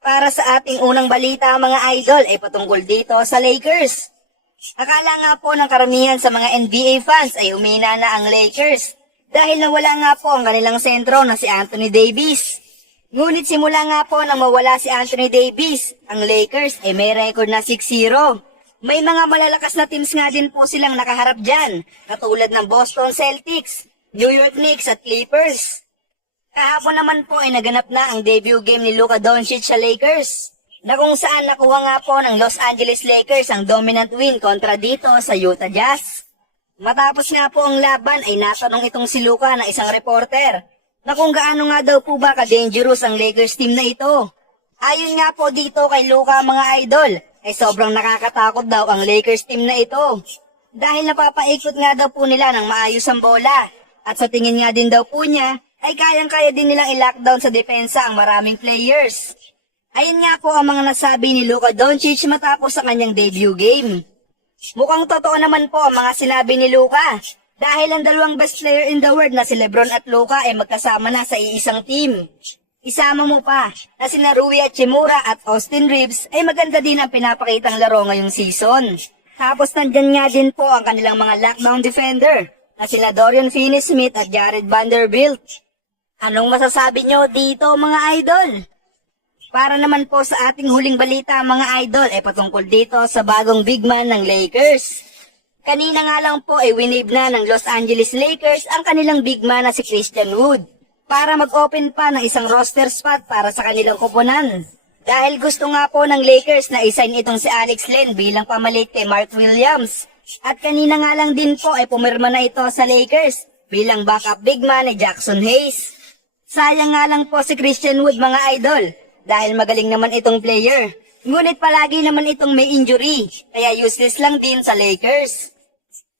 Para sa ating unang balita mga idol ay patungkol dito sa Lakers. Akala nga po ng karamihan sa mga NBA fans ay umina na ang Lakers dahil nawala nga po ang kanilang sentro na si Anthony Davis. Ngunit simula nga po nang mawala si Anthony Davis, ang Lakers ay may record na 6-0. May mga malalakas na teams nga din po silang nakaharap dyan, katulad ng Boston Celtics, New York Knicks at Clippers. Kahapon naman po ay naganap na ang debut game ni Luka Doncic sa Lakers, na kung saan nakuha nga po ng Los Angeles Lakers ang dominant win kontra dito sa Utah Jazz. Matapos nga po ang laban ay natanong itong si Luka ng isang reporter na kung gaano nga daw po ba ka-dangerous ang Lakers team na ito. Ayon nga po dito kay Luka mga idol, ay sobrang nakakatakot daw ang Lakers team na ito. Dahil napapaikot nga daw po nila ng maayos ang bola, at sa tingin nga din daw po niya, ay kayang-kaya din nilang i-lockdown sa depensa ang maraming players. Ayun nga po ang mga nasabi ni Luka Doncic matapos sa kanyang debut game. Mukhang totoo naman po ang mga sinabi ni Luka, dahil ang dalawang best player in the world na si Lebron at Luka ay magkasama na sa iisang team. Isama mo pa na sina Rui Hachimura at Austin Reeves ay maganda din ang pinapakitang laro ngayong season. Tapos nandyan nga din po ang kanilang mga lockdown defender na sila Dorian Finney-Smith at Jared Vanderbilt. Anong masasabi nyo dito mga idol? Para naman po sa ating huling balita mga idol ay patungkol dito sa bagong big man ng Lakers. Kanina nga lang po ay winave na ng Los Angeles Lakers ang kanilang big man na si Christian Wood para mag-open pa ng isang roster spot para sa kanilang koponan. Dahil gusto nga po ng Lakers na isign itong si Alex Len bilang pamalit kay Mark Williams. At kanina nga lang din po ay pumirma na ito sa Lakers bilang backup big man ni Jackson Hayes. Sayang nga lang po si Christian Wood mga idol dahil magaling naman itong player. Ngunit palagi naman itong may injury kaya useless lang din sa Lakers.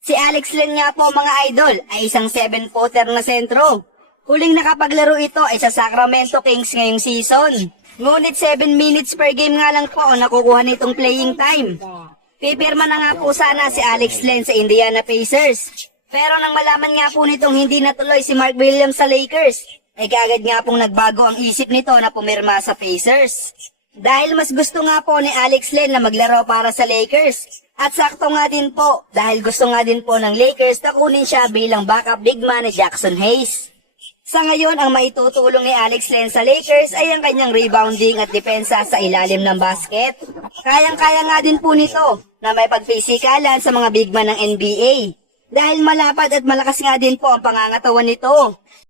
Si Alex Len nga po mga idol ay isang 7-footer na sentro. Huling nakapaglaro ito ay sa Sacramento Kings ngayong season. Ngunit 7 minutes per game nga lang po ang nakukuha nitong playing time. Pipirma na nga po sana si Alex Len sa Indiana Pacers. Pero nang malaman nga po nitong hindi natuloy si Mark Williams sa Lakers, ay kaagad nga pong nagbago ang isip nito na pumirma sa Pacers. Dahil mas gusto nga po ni Alex Len na maglaro para sa Lakers. At sakto nga din po dahil gusto nga din po ng Lakers na kunin siya bilang backup big man ni Jackson Hayes. Sa ngayon, ang maitutulong ni Alex Len sa Lakers ay ang kanyang rebounding at depensa sa ilalim ng basket. Kayang-kaya nga din po nito na may pagpisikalan sa mga big man ng NBA. Dahil malapad at malakas nga din po ang pangangatawan nito.